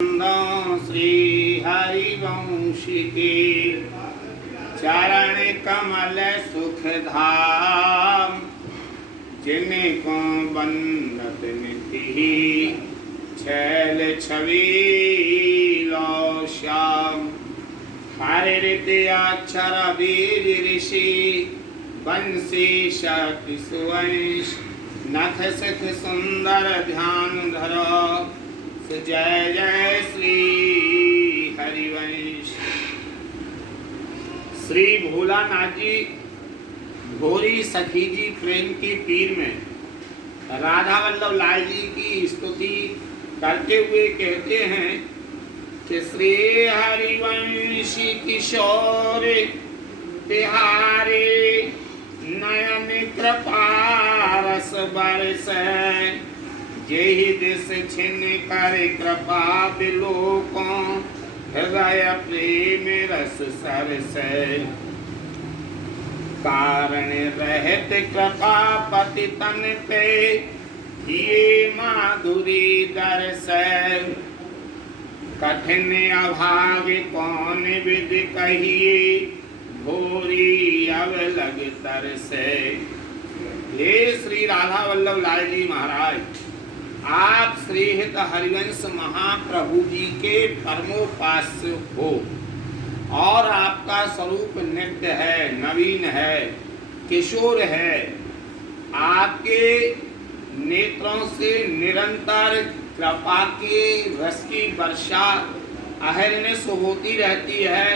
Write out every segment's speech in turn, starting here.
श्री हरिवंश के चरण कमल सुख धाम, जिनको बंदत निधि छैल छबीलो श्याम। हरित अक्षर बीज ऋषि बंसी शक्ति सुवंश, नख सख सुंदर ध्यान धरो, जय जय श्री हरिवंश। श्री भोलानाथ जी भोरी सखी जी प्रेम की पीर में राधा वल्लभ लाल जी की स्तुति करते हुए कहते हैं कि श्री हरिवंश किशोर तिहारे नयन कृपा रस बरसै, जेहि दिस छिन कर कृपा बिलोकों, हृदय प्रेम रस सरसै। कारण रहत कृपा पति तन पे, ये माधुरी दरसै। कठिन अभाग कौन विद कहिए, भोरी अब लग तरसै। हे श्री राधा वल्लभ लाल जी महाराज, आप श्री हित हरिवंश महाप्रभु जी के परमोपास्य हो और आपका स्वरूप नित्य है, नवीन है, किशोर है। आपके नेत्रों से निरंतर कृपा के रस की वर्षा अहरनिश होती रहती है।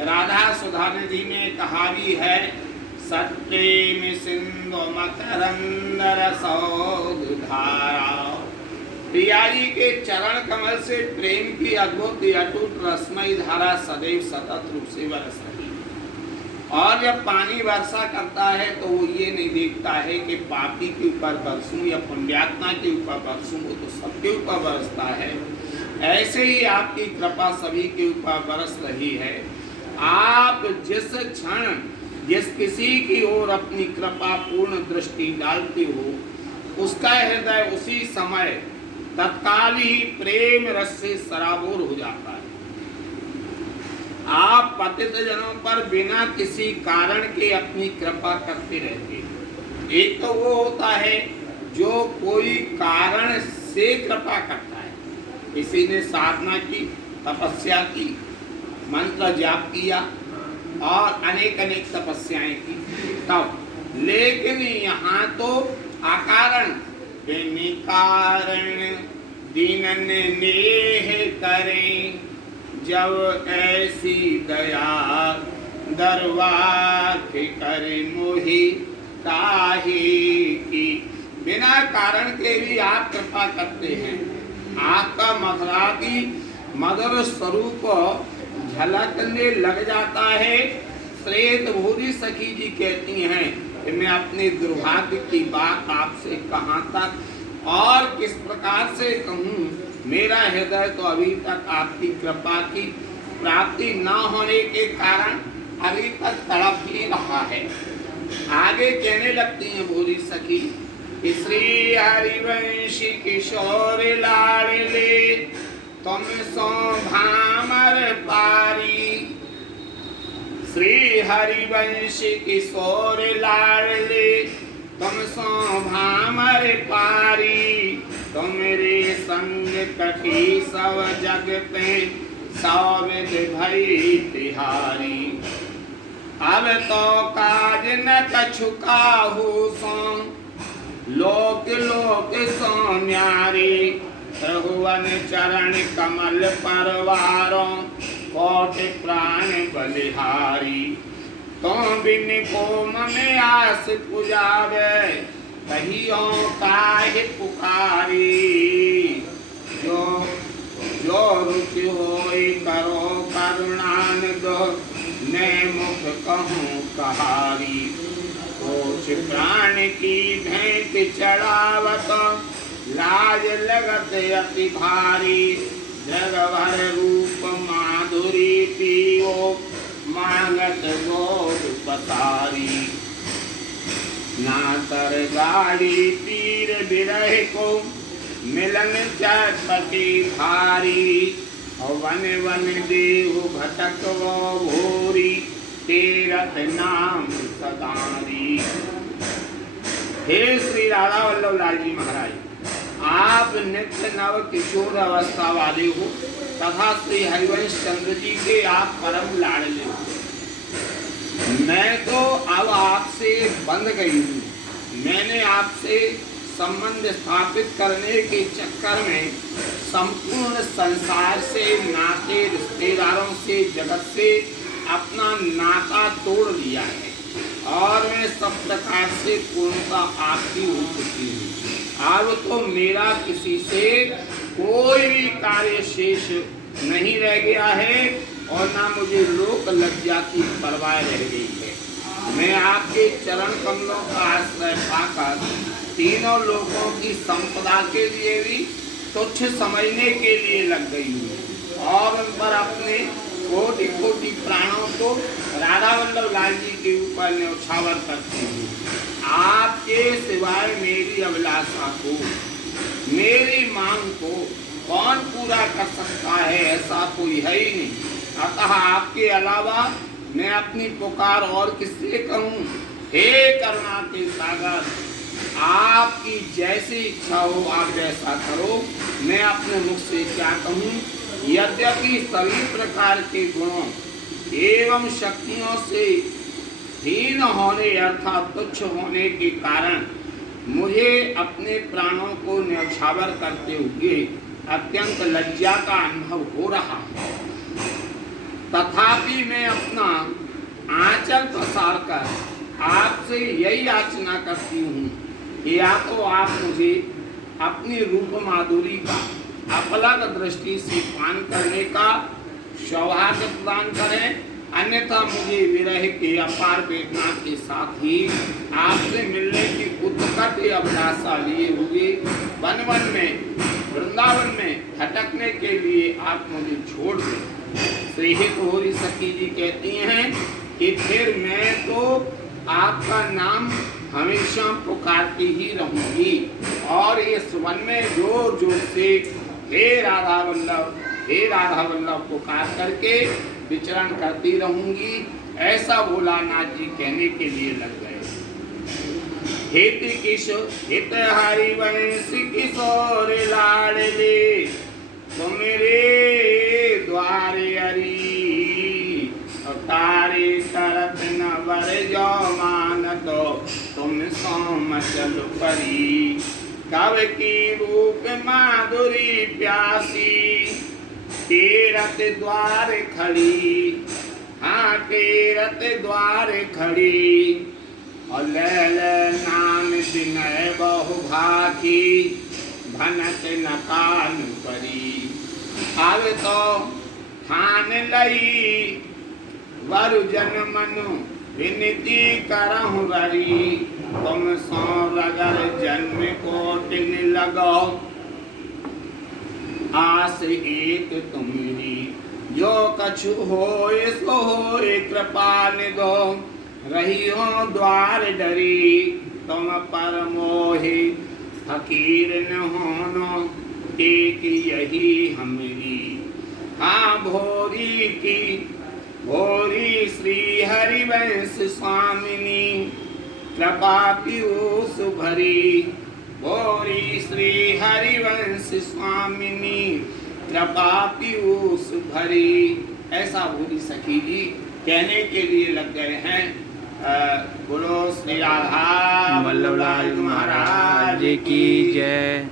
राधा सुधा निधि में कहा भी है, सत्येम सिंधु मकरंद रसोधारा। प्रिया जी के चरण कमल से प्रेम की अद्भुत अटूट रसमयी धारा सदैव सतत रूप से बरस रही है। और जब पानी वर्षा करता है तो वो ये नहीं देखता है कि पापी के ऊपर बरसूं या पुण्यात्मा के ऊपर बरसूं, वो तो सबके ऊपर बरसता है। ऐसे ही आपकी कृपा सभी के ऊपर बरस रही है। आप जिस क्षण जिस किसी की ओर अपनी कृपा पूर्ण दृष्टि डालते हो, उसका हृदय उसी समय तत्काल ही प्रेम रस से सराबोर हो जाता है। आप पतित जनों पर बिना किसी कारण के अपनी कृपा करते रहते हैं। एक तो वो होता है जो कोई कारण से कृपा करता है, किसी ने साधना की, तपस्या की, मंत्र जाप किया और अनेक अनेक तपस्याएं की तब। लेकिन यहाँ तो अकारण कारण दीनन नेह करें, जब ऐसी दया दरवार कर मोहि ताहि की। बिना कारण के भी आप कृपा करते हैं। आपका मधुरादि मधुर स्वरूप झलकने लग जाता है। श्वेत भूरी सखी जी कहती हैं कि मैं अपने दुर्भाग्य की बात आपसे कहाँ तक और किस प्रकार से कहूँ। मेरा हृदय तो अभी तक आपकी कृपा की प्राप्ति न होने के कारण अभी तक तड़प ही रहा है। आगे कहने लगती हैं भूरी सखी, श्री हरिवंश किशोर लाडले, तुम सो भामर पारी। श्री हरिवंश किशोर लाडले, तुम सो भामर पारी। तुमरे संग कटी सब जग पे, सौविध भई तिहारी। अब तो काज न कछु काहू सो, लोक लोक सो न्यारी। रघुवन चरण कमल परवारों, कोटि प्राण बलिहारी। तो बिन को मन आस पुजावे, कहियो काहे पुकारी। जो जो रुचि होई करो करुणानिध, ने मुख कहूँ कहारी। कोछ प्राण की भेंट चढ़ावत, लाज लगत अति भारी। जगभर रूप माधुरी पियो, मांगत गोद पसारी। नातर गाड़ी तीर बिरह को, मिलन चटपटी भारी, और वन वन देव भटक वो भोरी, तेरथ नाम सदारी। हे श्री राधा वल्लभ लाल जी महाराज, आप नित्य नव किशोर अवस्था वाले हो तथा श्री हरिवंश चंद्र जी के आप परम लाडले हो। मैं तो अब आपसे बंध गई हूँ। मैंने आपसे संबंध स्थापित करने के चक्कर में संपूर्ण संसार से, नाते रिश्तेदारों से, जगत से अपना नाता तोड़ लिया है और मैं सब प्रकार से पूर्णतः आपकी हो चुकी हूँ। अब तो मेरा किसी से कोई भी कार्य शेष नहीं रह गया है और ना मुझे लोक लज्जा की परवाह रह गई है। मैं आपके चरण कमलों का आश्रय पाकर तीनों लोगों की संपदा के लिए भी तुच्छ समझने के लिए लग गई हूँ और उन पर अपने कोटि कोटि प्राणों को राधा वल्लभ लाल जी के ऊपर न्यौछावर करती हूँ। आपके सिवाय मेरी अभिलाषा को, मेरी मांग को कौन पूरा कर सकता है? ऐसा कोई है ही नहीं। अतः आपके अलावा मैं अपनी पुकार और किससे कहूँ? हे करुणा के सागर, आपकी जैसी इच्छा हो आप जैसा करो। मैं अपने मुख से क्या कहूँ? यद्यपि सभी प्रकार के गुणों एवं शक्तियों से हीन होने अर्थात तुच्छ होने के कारण मुझे अपने प्राणों को न्यौछावर करते हुए अत्यंत लज्जा का अनुभव हो रहा है। तथापि मैं अपना आंचल पसार कर आपसे यही याचना करती हूँ कि या तो आप मुझे अपनी रूप माधुरी का अपलक दृष्टि से पान करने का सौभाग्य प्रदान करें, अन्यथा मुझे विरह के अपार वेदना के साथ ही आपसे मिलने की उत्कट अभिलाषा लिए हुए वन वन में, वृंदावन में भटकने के लिए आप मुझे छोड़ दें। श्री गौरी सखी जी कहती हैं कि फिर मैं तो आपका नाम हमेशा पुकारती ही रहूंगी और इस वन में जोर जोर से हे राधा वल्लभ, हे राधा वल्लभ पुकार करके विचरण करती रहूंगी। ऐसा भोलानाथ जी कहने के लिए लग गए। हित किश हित हरिवंश किशोर लाडले, तुमरे द्वारे हरि तारे तरत न बर जो मान दो, तुम सोम चल परी। कव की रूप माधुरी प्यासी, तीरथ द्वार खड़ी, हाँ तीरथ द्वार खड़ी। और लैल नाम विनय बहु भाखी, भनत न कान परी। अब तो ठान लई वरु जन मनु विनती करहु ररी। तुम सो रगर जन्म कोटिन लगो, आस एक तुम्हारी। जो कछु होए सो होए कृपा निधो, रही हो द्वार डरी। तुम पर मोहि फकीर न होनो, एक यही हमरी। हाँ भोरी की भोरी श्री हरिवंश स्वामिनी, कृपा पीयूष भरी। भोरी श्री हरिवंश स्वामिनी, कृपा पीयूष भरी। ऐसा भोरी सखी जी कहने के लिए लग गए हैं। बोलो श्री राधा वल्लभ लाल महाराज की जय।